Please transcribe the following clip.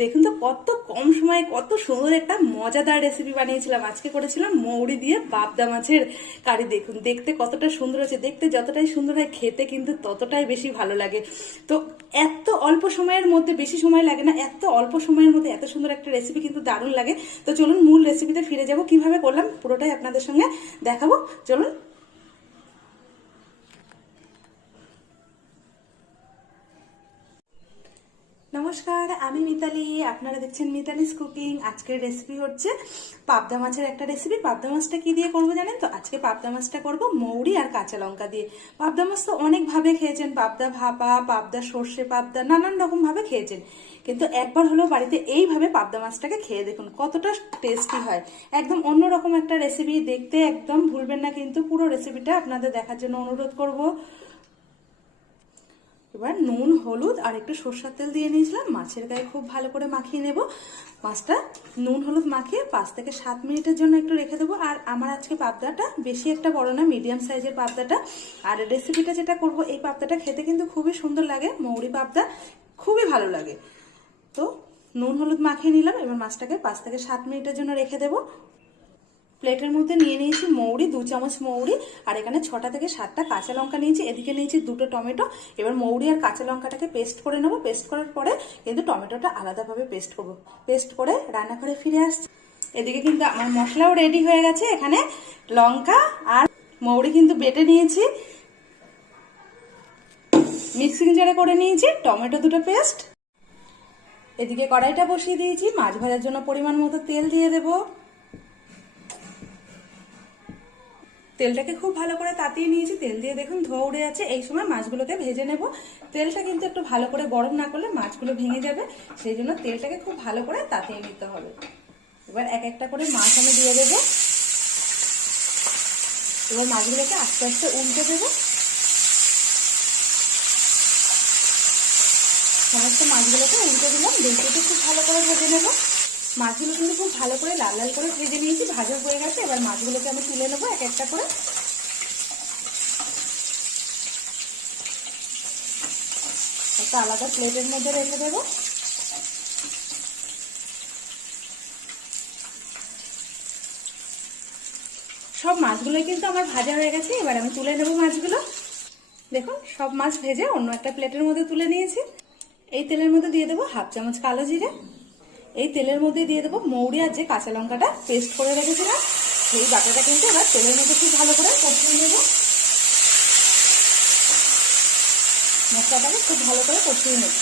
দেখুন তো কত কম সময়ে কত সুন্দর একটা মজাদার রেসিপি বানিয়েছিলাম। আজকে করেছিলাম মৌরি দিয়ে পাবদা মাছের কারি। দেখুন দেখতে কতটা সুন্দর হয়েছে, দেখতে যতটাই সুন্দর হয় খেতে কিন্তু ততটাই বেশি ভালো লাগে। তো এত অল্প সময়ের মধ্যে, বেশি সময় লাগে না, এত অল্প সময়ের মধ্যে এত সুন্দর একটা রেসিপি কিন্তু দারুণ লাগে। তো চলুন মূল রেসিপিতে ফিরে যাব, কিভাবে করলাম পুরোটাই আপনাদের সঙ্গে দেখাবো। চলুন। নমস্কার, আমি মিতালি, আপনারা দেখছেন মিতালিস কুকিং। আজকের রেসিপি হচ্ছে পাবদা মাছের একটা রেসিপি। পাবদা মাছটা কি দিয়ে করবো জানেন তো? আজকে পাবদা মাছটা করবো মৌরি আর কাঁচা লঙ্কা দিয়ে। পাবদা মাছ তো অনেক ভাবে খেয়েছেন, পাবদা ভাপা, পাবদা সর্ষে পাবদা, নানান রকম ভাবে খেয়েছেন, কিন্তু একবার হলেও বাড়িতে এইভাবে পাবদা মাছটাকে খেয়ে দেখুন কতটা টেস্টি হয়। একদম অন্যরকম একটা রেসিপি, দেখতে একদম ভুলবেন না কিন্তু পুরো রেসিপিটা আপনাদের দেখার জন্য অনুরোধ করব। এবার নুন, হলুদ আর একটু সরষের তেল দিয়ে নিয়েছিলাম, মাছের গায়ে খুব ভালো করে মাখিয়ে নেব। মাছটা নুন হলুদ মাখিয়ে 5 থেকে 7 মিনিটের জন্য একটু রেখে দেবো। আর আমার আজকে পাবদাটা বেশি একটা বড় না, মিডিয়াম সাইজের পাবদাটা। আর রেসিপিটা যেটা করব, এই পাবদাটা খেতে কিন্তু খুবই সুন্দর লাগে, মৌরি পাবদা খুবই ভালো লাগে। তো নুন হলুদ মাখিয়ে নিলাম, এবার মাছটাকে 5 থেকে 7 মিনিটের জন্য রেখে দেবো। প্লেটের মধ্যে নিয়ে নিয়েছি মৌরি, 2 চামচ মৌরি, আর এখানে 6টা থেকে 7টা কাঁচা লঙ্কা নিয়েছি, এদিকে নিয়েছি 2টো টমেটো। এবার মৌরি আর কাঁচা লঙ্কাটাকে পেস্ট করে নেবো। পেস্ট করার পরে কিন্তু টমেটোটা আলাদাভাবে পেস্ট করবো। পেস্ট করে রান্নাঘরে ফিরে আসছি। এদিকে কিন্তু আমার মশলাও রেডি হয়ে গেছে। এখানে লঙ্কা আর মৌরি কিন্তু বেটে নিয়েছি, মিক্সিং জারে করে নিয়েছি, টমেটো 2টো পেস্ট। এদিকে কড়াইটা বসিয়ে দিয়েছি, মাছ ভাজার জন্য পরিমাণ মতো তেল দিয়ে দেবো। তেলটাকে খুব ভালো করে তাতিয়ে নিয়েছি, তেল দিয়ে দেখুন ধোয়া উড়ে যাচ্ছে। এই সময় মাছগুলোকে ভেজে নেব। তেলটা কিন্তু একটু ভালো করে গরম না করলে মাছগুলো ভেঙে যাবে, সেই জন্য তেলটাকে খুব ভালো করে তাতিয়ে নিতে হবে। এবার এক একটা করে মাছ আমি দিয়ে দেবো। এবার মাছগুলোকে আস্তে আস্তে উল্টে দেবো। সমস্ত মাছগুলোকে উল্টে দিলাম, দুটোকে খুব ভালো করে ভেজে নেব। মাছগুলো কিন্তু খুব ভালো করে লাল লাল করে ভেজে নিয়েছি, ভাজা হয়ে গেছে। এবার মাছগুলোকে আমি তুলে নেবো এক একটা করে। একটা আলাদা প্লেটের মধ্যে রেখে দেবো। সব মাছগুলো কিন্তু আমার ভাজা হয়ে গেছে, এবার আমি তুলে নেবো মাছগুলো। দেখুন সব মাছ ভেজে অন্য একটা প্লেটের মধ্যে তুলে নিয়েছি। এই তেলের মধ্যে দিয়ে দেবো 1/2 চামচ কালো জিরে। এই তেলের মধ্যে দিয়ে দেবো মৌরি আর যে কাঁচা লঙ্কাটা পেস্ট করে রেখেছিলাম, সেই বাটাটা কিন্তু এবার তেলের মধ্যে খুব ভালো করে কষিয়ে নেব। মশলাটাকে খুব ভালো করে কষিয়ে নেব।